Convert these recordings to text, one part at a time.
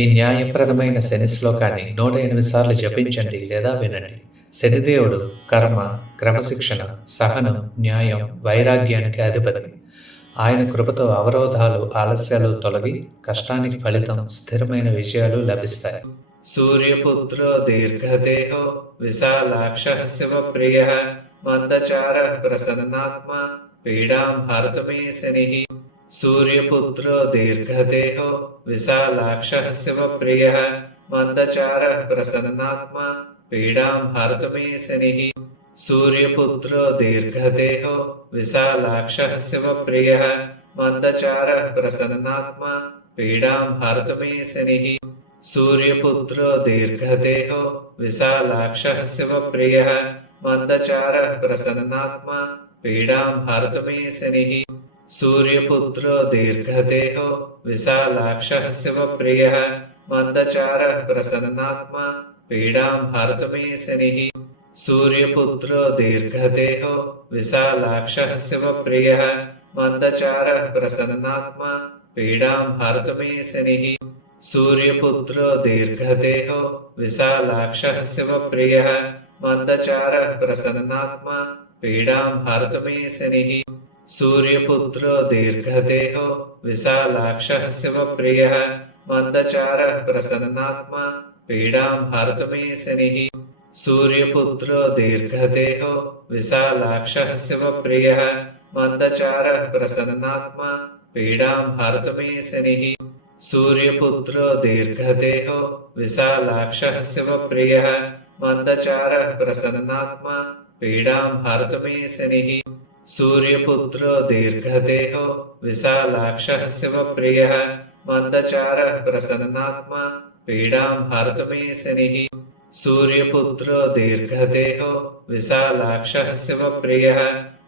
ఈ న్యాయప్రదమైన శని శ్లోకాన్ని 108 సార్లు జపించండి లేదా వినండి. శనిదేవుడు కర్మ, క్రమశిక్షణ, సహనం, న్యాయం, వైరాగ్యానికి అధిపతి. ఆయన కృపతో అవరోధాలు, ఆలస్యాలు తొలగి కష్టానికి ఫలితం, స్థిరమైన విజయాలు లభిస్తాయి. సూర్యపుత్రో దీర్ఘదేహో విశాలాక్ష శివప్రియ మందచార ప్రసన్నాత్మ పీడాం హర్తుమే శని. सूर्यपुत्रो दीर्घदेहो विशालाक्षः शिवप्रियः मन्दचारः प्रसन्नात्मा पीडां हर्तु मे शनिः. सूर्यपुत्रो दीर्घदेहो विशालाक्षः शिवप्रियः मन्दचारः प्रसन्नात्मा पीडां हर्तु मे शनिः. सूर्यपुत्रो दीर्घदेहो विशालाक्षः शिवप्रियः मन्दचारः प्रसन्नात्मा पीडां हर्तु मे शनिः. सूर्यपुत्रो दीर्घदेहो विशालाक्षः शिवप्रियः मन्दचारः प्रसन्नात्मा पीडां हर्तु मे शनिः. सूर्यपुत्रो दीर्घदेहो विशालाक्षः शिवप्रियः मन्दचारः प्रसन्नात्मा पीडां हर्तु मे शनिः. सूर्यपुत्रो दीर्घदेहो विशालाक्षः शिवप्रियः मन्दचारः प्रसन्नात्मा पीडां हर्तु मे शनिः. सूर्यपुत्रो दीर्घदेहो विशालाक्षः शिवप्रियः मन्दचारः प्रसन्नात्मा पीडां हर्तु मे शनिः. सूर्यपुत्रो दीर्घदेहो विशालाक्षः शिवप्रियः मन्दचारः प्रसन्नात्मा पीडां हर्तु मे शनिः. सूर्यपुत्रो दीर्घदेहो विशालाक्षः शिवप्रियः मन्दचारः प्रसन्नात्मा पीडां हर्तु मे शनिः. सूर्यपुत्रो दीर्घदेहो विशालाक्षः शिवप्रियः मन्दचारः प्रसन्नात्मा पीडां हर्तु मे शनिः. सूर्यपुत्रो दीर्घदेहो विशालाक्षः शिवप्रियः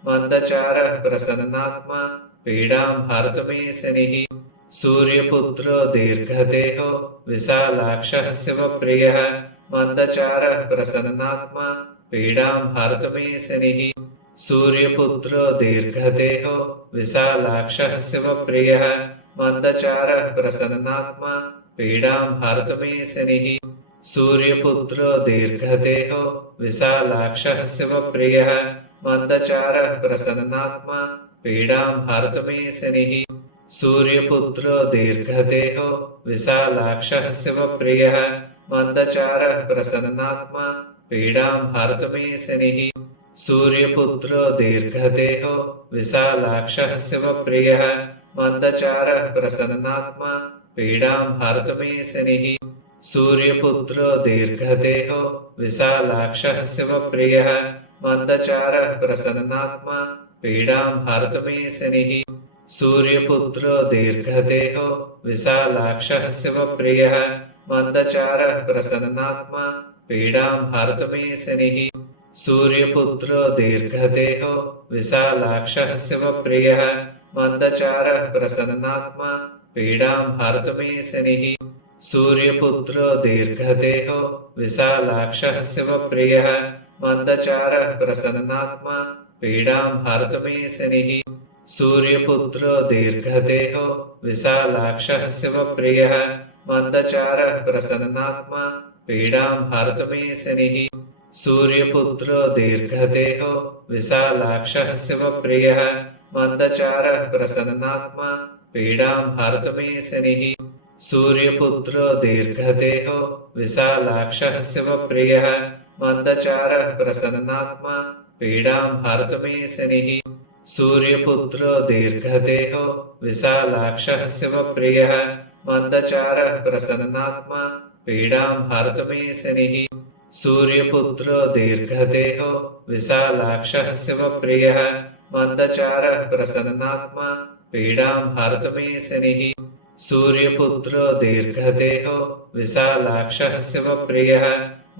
मन्दचारः प्रसन्नात्मा पीडां हर्तु मे शनिः. सूर्यपुत्रो दीर्घदेहो विशालाक्षः शिवप्रियः मन्दचारः प्रसन्नात्मा पीडां हर्तु मे शनिः. सूर्यपुत्रो दीर्घदेहो विशालाक्षः शिवप्रियः मन्दचारः प्रसन्नात्मा पीडां हर्तु मे शनिः. सूर्यपुत्रो दीर्घदेहो विशालाक्षः शिवप्रियः मन्दचारः प्रसन्नात्मा पीडां हर्तु मे शनिः. सूर्यपुत्रो दीर्घदेहो विशालाक्षः शिवप्रियः मन्दचारः प्रसन्नात्मा पीडां हर्तु मे शनिः. सूर्यपुत्रो दीर्घदेहो विशालाक्षः शिवप्रियः मन्दचारः प्रसन्नात्मा पीडां हर्तु मे शनिः. सूर्यपुत्रो दीर्घदेहो विशालाक्षः शिवप्रियः मन्दचारः प्रसन्नात्मा पीडां हर्तु मे शनिः. सूर्यपुत्रो दीर्घदेहो विशालाक्षः शिवप्रियः मन्दचारः प्रसन्नात्मा पीडां हर्तु मे शनिः. सूर्यपुत्रो दीर्घदेहो विशालाक्षः शिवप्रियः मन्दचारः प्रसन्नात्मा पीडां हर्तु मे शनिः. सूर्यपुत्रो दीर्घदेहो विशालाक्षः शिवप्रियः मन्दचारः प्रसन्नात्मा पीडां हर्तु मे शनिः. सूर्यपुत्रो दीर्घदेहो विशालाक्षः शिवप्रियः मन्दचारः प्रसन्नात्मा पीडां हर्तु मे शनिः. सूर्यपुत्रो दीर्घदेहो विशालाक्षः शिवप्रियः मन्दचारः प्रसन्नात्मा पीडां हर्तु मे शनिः. सूर्यपुत्रो दीर्घदेहो विशालाक्षः शिवप्रियः मन्दचारः प्रसन्नात्मा पीडां हर्तु मे शनिः. सूर्यपुत्रो दीर्घदेहो विशालाक्षः शिवप्रियः मन्दचारः प्रसन्नात्मा पीडां हर्तु मे शनिः. सूर्यपुत्रो दीर्घदेहो विशालाक्षः शिवप्रियः मन्दचारः प्रसन्नात्मा पीडां हर्तु मे शनिः. सूर्यपुत्रो दीर्घदेहो विशालाक्षः शिवप्रियः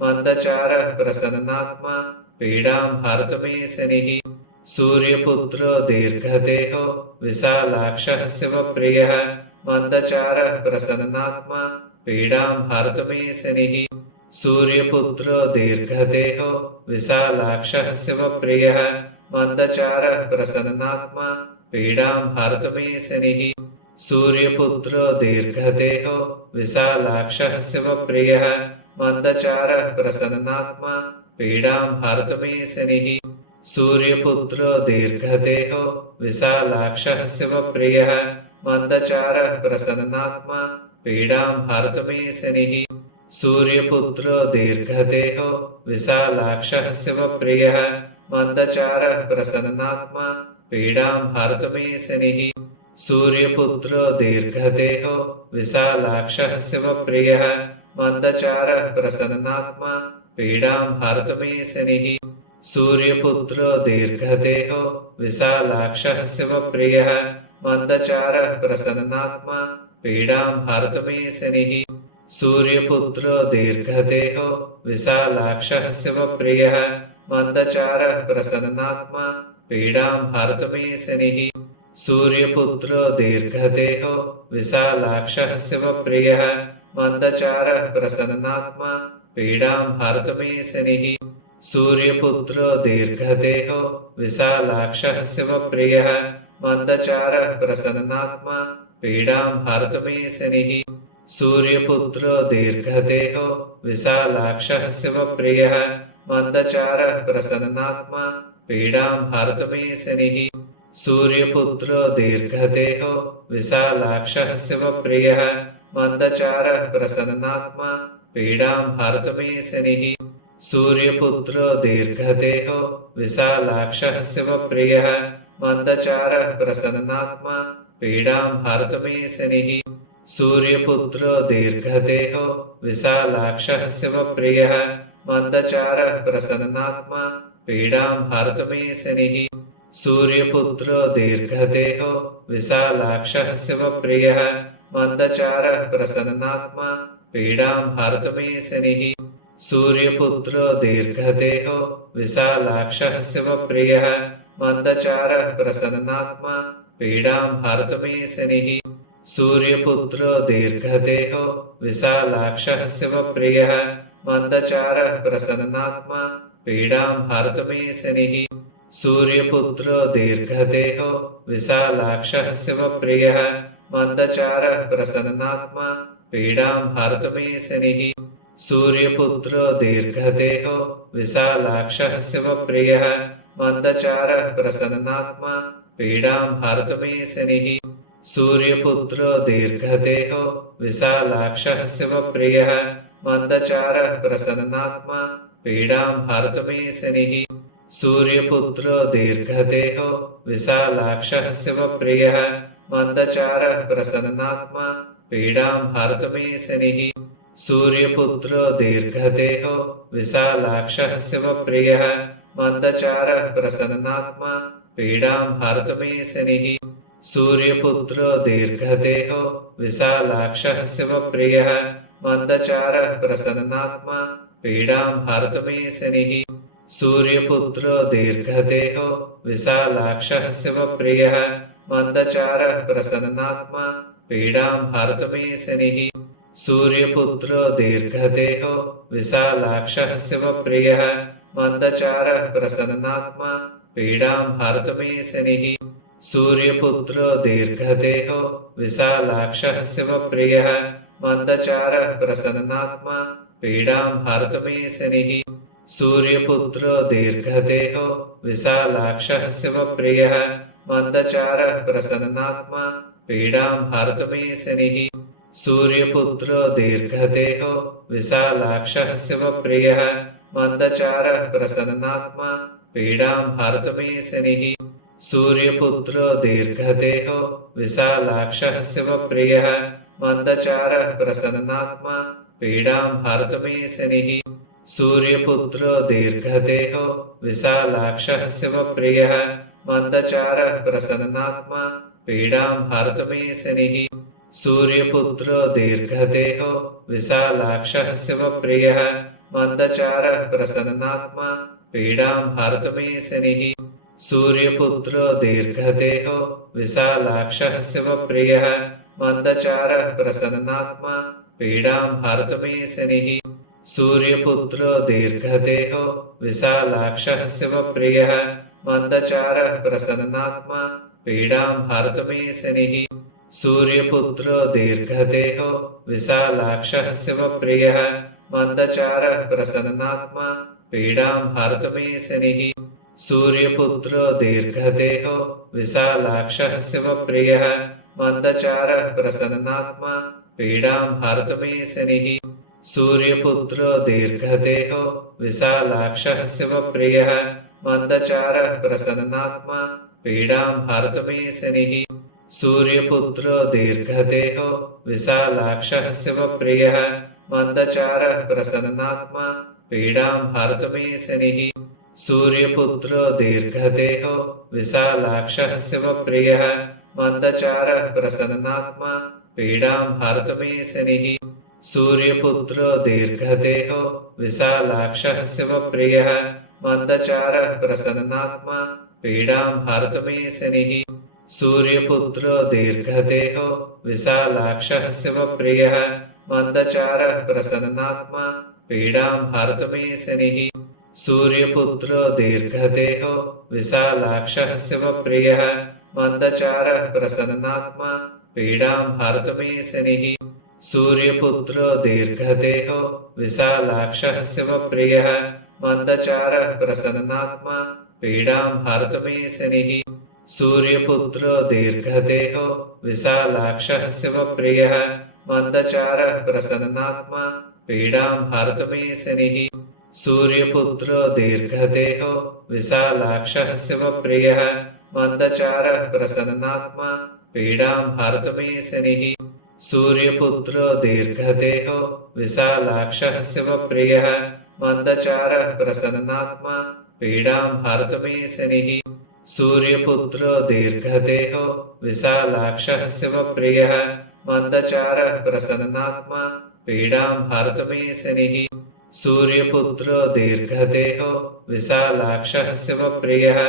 मन्दचारः प्रसन्नात्मा पीडां हर्तु मे शनिः. सूर्यपुत्रो दीर्घदेहो विशालाक्षः शिवप्रियः मन्दचारः प्रसन्नात्मा पीडां हर्तु मे शनिः. सूर्यपुत्रो दीर्घदेहो विशालाक्षः शिवप्रियः मन्दचारः प्रसन्नात्मा पीडां हर्तु मे शनिः. सूर्यपुत्रो दीर्घदेहो विशालाक्षः शिवप्रियः मन्दचारः प्रसन्नात्मा पीडां हर्तुमीशनिः। सूर्यपुत्रो दीर्घदेहो विशालाक्षः शिवप्रियः मन्दचारः प्रसन्नात्मा पीडां हर्तुमीशनिः। सूर्यपुत्रो दीर्घदेहो विशालाक्षः शिवप्रियः मन्दचारः प्रसन्नात्मा पीडां हर्तुमीशनिः। सूर्यपुत्रो दीर्घदेहो विशालाक्षः शिवप्रियः मन्दचारः प्रसन्नात्मा पीडां हर्तुमीशनिः। सूर्यपुत्रो दीर्घदेहो विशालाक्षः शिवप्रियः मन्दचारः प्रसन्नात्मा पीडां हर्तुमीशनिः। सूर्यपुत्रो दीर्घदेहो विशालाक्षः शिवप्रियः मन्दचारः प्रसन्नात्मा पीडां हर्तुमीशनिः। सूर्यपुत्रो दीर्घदेहो विशालाक्षः शिवप्रियः मन्दचारः प्रसन्नात्मा पीडां हर्तुमीशनिः। सूर्यपुत्रो दीर्घदेहो विशालाक्षः शिवप्रियः मन्दचारः प्रसन्नात्मा पीडां हर्तुमीशनिः। सूर्यपुत्रो दीर्घदेहो विशालाक्षः शिवप्रियः मन्दचारः प्रसन्नात्मा पीडां हर्तुमीशनिः। सूर्यपुत्रो दीर्घदेहो विशालाक्षः शिवप्रियः मन्दचारः प्रसन्नात्मा पीडां हर्तुमीशनिः। सूर्यपुत्रो दीर्घदेहो विशालाक्षः शिवप्रियः मन्दचारः प्रसन्नात्मा पीडां हर्तुमीशनिः। सूर्यपुत्रो दीर्घदेहो विशालाक्षः शिवप्रियः मन्दचारः प्रसन्नात्मा पीडां हर्तुमीशनिः। सूर्यपुत्रो दीर्घदेहो विशालाक्षः शिवप्रियः मन्दचारः प्रसन्नात्मा पीडां हर्तुमीशनिः। सूर्यपुत्रो दीर्घदेहो विशालाक्षः शिवप्रियः मन्दचारः प्रसन्नात्मा पीडां हर्तुमीशनिः। सूर्यपुत्रो दीर्घदेहो विशालाक्षः शिवप्रियः मन्दचारः प्रसन्नात्मा पीडां हर्तुमीशनिः। सूर्यपुत्रो दीर्घदेहो विशालाक्षः शिवप्रियः मन्दचारः प्रसन्नात्मा पीडां हर्तुमीशनिः। सूर्यपुत्रो दीर्घदेहो विशालाक्षः शिवप्रियः मन्दचारः प्रसन्नात्मा पीडां हर्तुमीशनिः। सूर्यपुत्रो दीर्घदेहो विशालाक्षः शिवप्रियः मन्दचारः प्रसन्नात्मा पीडां हर्तुमीशनिः। सूर्यपुत्रो दीर्घदेहो विशालाक्षः शिवप्रियः मन्दचारः प्रसन्नात्मा पीडां हर्तुमीशनिः। सूर्यपुत्रो दीर्घदेहो विशालाक्षः शिवप्रियः मन्दचारः प्रसन्नात्मा पीडां हर्तुमीशनिः। सूर्यपुत्रो दीर्घदेहो विशालाक्षः शिवप्रियः मन्दचारः प्रसन्नात्मा पीडां हर्तुमीशनिः। सूर्यपुत्रो दीर्घदेहो विशालाक्षः शिवप्रियः मन्दचारः प्रसन्नात्मा पीडां हर्तुमीशनिः। सूर्यपुत्रो दीर्घदेहो विशालाक्षः शिवप्रियः मन्दचारः प्रसन्नात्मा पीडां हर्तुमीशनिः। सूर्यपुत्रो दीर्घदेहो विशालाक्षः शिवप्रियः मन्दचारः प्रसन्नात्मा पीडां हर्तुमीशनिः। सूर्यपुत्रो दीर्घदेहो विशालाक्षः शिवप्रियः मन्दचारः प्रसन्नात्मा पीडां हर्तुमीशनिः। सूर्यपुत्रो दीर्घदेहो विशालाक्षः शिवप्रियः मन्दचारः प्रसन्नात्मा पीडां हर्तुमीशनिः। सूर्यपुत्रो दीर्घदेहो विशालाक्षः शिवप्रियः मन्दचारः प्रसन्नात्मा पीडां हर्तुमीशनिः। सूर्यपुत्रो दीर्घदेहो विशालाक्षः शिवप्रियः मन्दचारः प्रसन्नात्मा पीडां हर्तुमीशनिः। सूर्यपुत्रो दीर्घदेहो विशालाक्षः शिवप्रियः मन्दचारः प्रसन्नात्मा पीडां हर्तुमीशनिः। सूर्यपुत्रो दीर्घदेहो विशालाक्षः शिवप्रियः मन्दचारः प्रसन्नात्मा पीडां हर्तुमीशनिः। सूर्यपुत्रो दीर्घदेहो विशालाक्षः शिवप्रियः मन्दचारः प्रसन्नात्मा पीडां हर्तुमीशनिः। सूर्यपुत्रो दीर्घदेहो विशालाक्षः शिवप्रियः मन्दचारः प्रसन्नात्मा पीडां हर्तुमीशनिः सूर्यपुत्रो दीर्घदेहो विशालाक्षः शिवप्रियः मन्दचारः प्रसन्नात्मा पीडां हर्तुमीशनिः सूर्यपुत्रो दीर्घदेहो विशालाक्षः शिवप्रियः मन्दचारः प्रसन्नात्मा पीडां हर्तुमीशनिः सूर्यपुत्रो दीर्घदेहो विशालाक्षः शिवप्रियः मन्दचारः प्रसन्नात्मा पीडां हर्तुमीशनिः सूर्यपुत्रो दीर्घदेहो विशालाक्षः शिवप्रियः मन्दचारः प्रसन्नात्मा पीडां हर्तुमीशनिः सूर्यपुत्रो दीर्घदेहो विशालाक्षः शिवप्रियः मन्दचारः प्रसन्नात्मा पीडां हर्तुमीशनिः सूर्यपुत्रो दीर्घदेहो विशालाक्षः शिवप्रियः मन्दचारः प्रसन्नात्मा पीडां हर्तुमीशनिः सूर्यपुत्रो दीर्घदेहो विशालाक्षः शिवप्रियः मन्दचारः प्रसन्नात्मा पीडां हर्तुमीशनिः सूर्यपुत्रो दीर्घदेहो विशालाक्षः शिवप्रियः मन्दचारः प्रसन्नात्मा पीडां हर्तुमीशनिः सूर्यपुत्रो दीर्घदेहो विशालाक्षः शिवप्रियः मन्दचारः प्रसन्नात्मा पीडां हर्तुमीशनिः सूर्यपुत्रो दीर्घदेहो विशालाक्षः शिवप्रियः मन्दचारः प्रसन्नात्मा पीडां हर्तुमीशनिः सूर्यपुत्रो दीर्घदेहो विशालाक्षः शिवप्रियः मन्दचारः प्रसन्नात्मा पीडां हर्तुमीशनिः सूर्यपुत्रो दीर्घदेहो विशालाक्षः शिवप्रियः मन्दचारः प्रसन्नात्मा पीडां हर्तुमीशनिः सूर्यपुत्रो दीर्घदेहो विशालाक्षः शिवप्रियः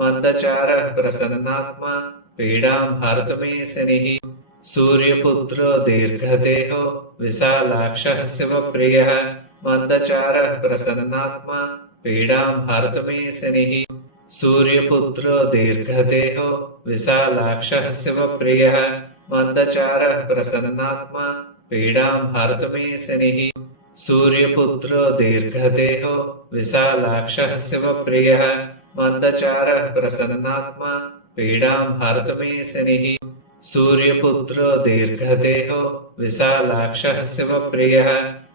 मन्दचारः प्रसन्नात्मा पीडां हर्तुमीशनिः सूर्यपुत्रो दीर्घदेहो विशालाक्षः शिवप्रियः मन्दचारः प्रसन्नात्मा पीडां हर्तुमीशनिः सूर्यपुत्रो दीर्घदेहो विशालाक्षः शिवप्रियः मन्दचारः प्रसन्नात्मा पीडां हर्तुमीशनिः सूर्यपुत्रो दीर्घदेहो विशालाक्षः शिवप्रियः मन्दचारः प्रसन्नात्मा पीडां हर्तुमीशनिः सूर्यपुत्रो दीर्घदेहो विशालाक्षः शिवप्रियः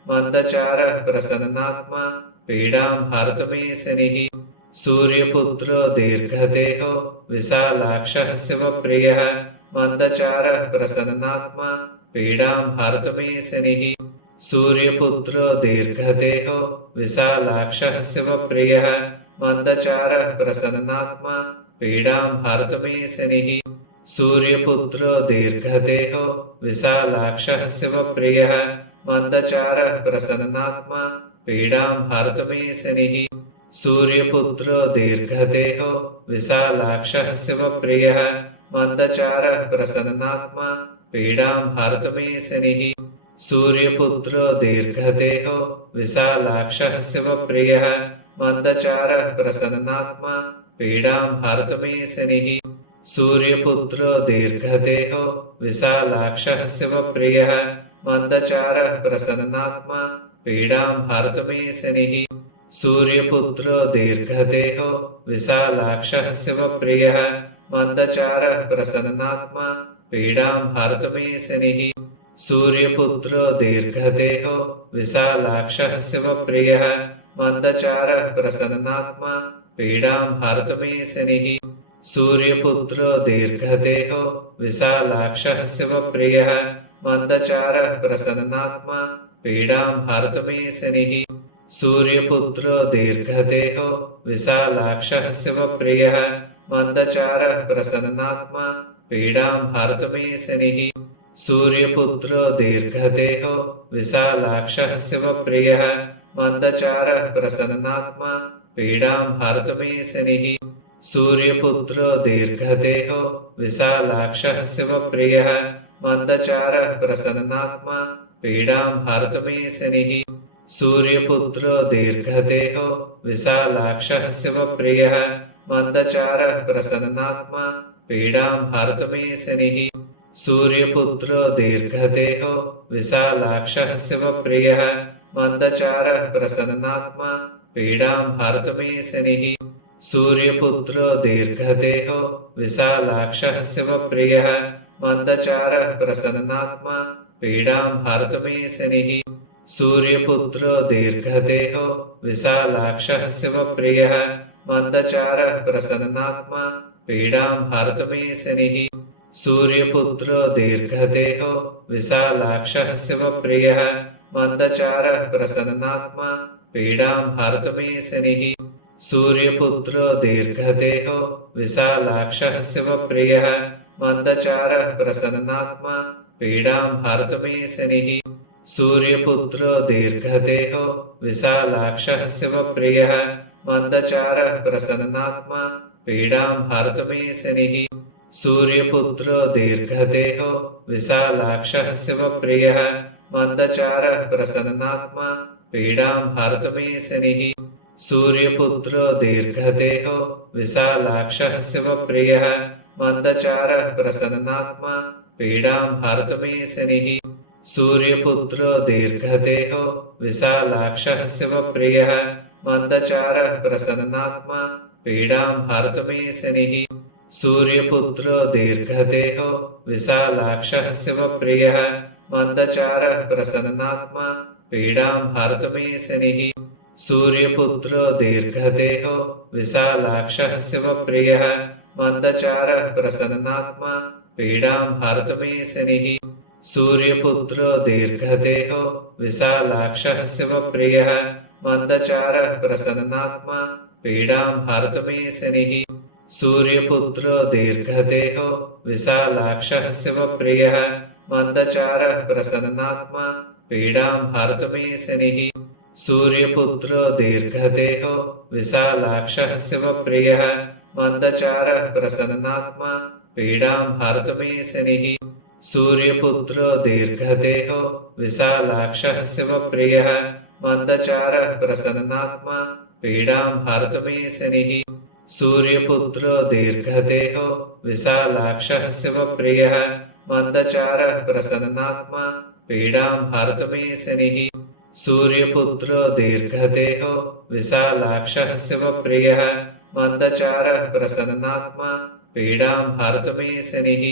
मन्दचारः प्रसन्नात्मा पीडां हर्तुमीशनिः सूर्यपुत्रो दीर्घदेहो विशालाक्षः शिवप्रियः मन्दचारः प्रसन्नात्मा पीडां हर्तुमीशनिः सूर्यपुत्रो दीर्घदेहो विशालाक्षः शिवप्रियः मन्दचारः प्रसन्नात्मा पीडां हर्तुमीशनिः सूर्यपुत्रो दीर्घदेहो विशालाक्षः शिवप्रियः मन्दचारः प्रसन्नात्मा पीडां हर्तुमीशनिः सूर्यपुत्रो दीर्घदेहो विशालाक्षः शिवप्रियः मन्दचारः प्रसन्नात्मा पीडां हर्तुमीशनिः सूर्यपुत्रो दीर्घदेहो विशालाक्षः शिवप्रियः मन्दचारः प्रसन्नात्मा पीडां हर्तुमीशनिः सूर्यपुत्रो दीर्घदेहो विशालाक्षः शिवप्रियः मन्दचारः प्रसन्नात्मा पीडां हर्तुमीशनिः सूर्यपुत्रो दीर्घदेहो विशालाक्षः शिवप्रियः मन्दचारः प्रसन्नात्मा पीडां हर्तुमीशनिः सूर्यपुत्रो दीर्घदेहो विशालाक्षः शिवप्रियः मन्दचारः प्रसन्नात्मा पीडां हर्तुमीशनिः सूर्यपुत्रो दीर्घदेहो विशालाक्षः शिवप्रियः मन्दचारः प्रसन्नात्मा पीडां हर्तुमीशनिः सूर्यपुत्रो दीर्घदेहो विशालाक्षः शिवप्रियः मन्दचारः प्रसन्नात्मा पीडां हर्तुमीशनिः सूर्यपुत्रो दीर्घदेहो विशालाक्षः शिवप्रियः मन्दचारः प्रसन्नात्मा पीडां हर्तुमीशनिः सूर्यपुत्रो दीर्घदेहो विशालाक्षः शिवप्रियः मन्दचारः प्रसन्नात्मा पीडां हर्तुमीशनिः सूर्यपुत्रो दीर्घदेहो विशालाक्षः शिवप्रियः मन्दचारः प्रसन्नात्मा पीडां हर्तुमीशनिः सूर्यपुत्रो दीर्घदेहो विशालाक्षः शिवप्रियः मन्दचारः प्रसन्नात्मा पीडां हर्तुमीशनिः सूर्यपुत्रो दीर्घदेहो विशालाक्षः शिवप्रियः मन्दचारः प्रसन्नात्मा पीडां हर्तुमीशनिः सूर्यपुत्रो दीर्घदेहो विशालाक्षः शिवप्रियः मन्दचारः प्रसन्नात्मा पीडां हर्तुमीशनिः सूर्यपुत्रो दीर्घदेहो विशालाक्षः शिवप्रियः मन्दचारः प्रसन्नात्मा पीडां हर्तुमीशनिः सूर्यपुत्रो दीर्घदेहो विशालाक्षः शिवप्रियः मन्दचारः प्रसन्नात्मा पीडां हर्तुमीशनिः सूर्यपुत्रो दीर्घदेहो विशालाक्षः शिवप्रियः मन्दचारः प्रसन्नात्मा पीडां हर्तुमीशनिः सूर्यपुत्रो दीर्घदेहो विशालाक्षः शिवप्रियः मन्दचारः प्रसन्नात्मा पीडां हर्तुमीशनिः सूर्यपुत्रो दीर्घदेहो विशालाक्षः शिवप्रियः मन्दचारः प्रसन्नात्मा पीडां हर्तुमीशनिः सूर्यपुत्रो दीर्घदेहो विशालाक्षः शिवप्रियः मन्दचारः प्रसन्नात्मा पीडां हर्तुमीशनिः सूर्यपुत्रो दीर्घदेहो विशालाक्षः शिवप्रियः मन्दचारः प्रसन्नात्मा पीडां हर्तुमीशनिः सूर्यपुत्रो दीर्घदेहो विशालाक्षः शिवप्रियः मन्दचारः प्रसन्नात्मा पीडां हर्तुमीशनिः सूर्यपुत्रो दीर्घदेहो विशालाक्षः शिवप्रियः मन्दचारः प्रसन्नात्मा पीडां हर्तुमीशनिः सूर्यपुत्रो दीर्घदेहो विशालाक्षः शिवप्रियः मन्दचारः प्रसन्नात्मा पीडां हर्तुमीशनिः सूर्यपुत्रो दीर्घदेहो विशालाक्षः शिवप्रियः मन्दचारः प्रसन्नात्मा पीडां हर्तुमीशनिः सूर्यपुत्रो दीर्घदेहो विशालाक्षः शिवप्रियः मन्दचारः प्रसन्नात्मा पीडां हर्तुमीशनिः सूर्यपुत्रो दीर्घदेहो विशालाक्षः शिवप्रियः मन्दचारः प्रसन्नात्मा पीडां हर्तुमीशनिः सूर्यपुत्रो दीर्घदेहो विशालाक्षः शिवप्रियः मन्दचारः प्रसन्नात्मा पीडां हर्तुमीशनिः